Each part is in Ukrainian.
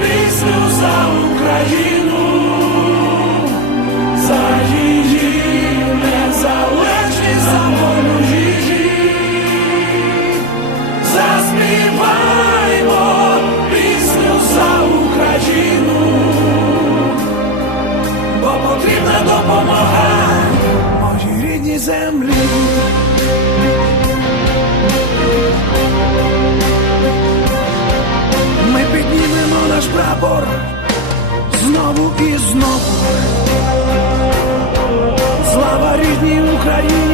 пісню за Україну, за її незалежність, за волю її. Пісню за Україну, бо потрібна допомога моїй рідній землі. Знову і знову. Слава рідній Україні,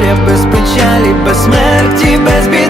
горя, без печалі, без смерті, без біди.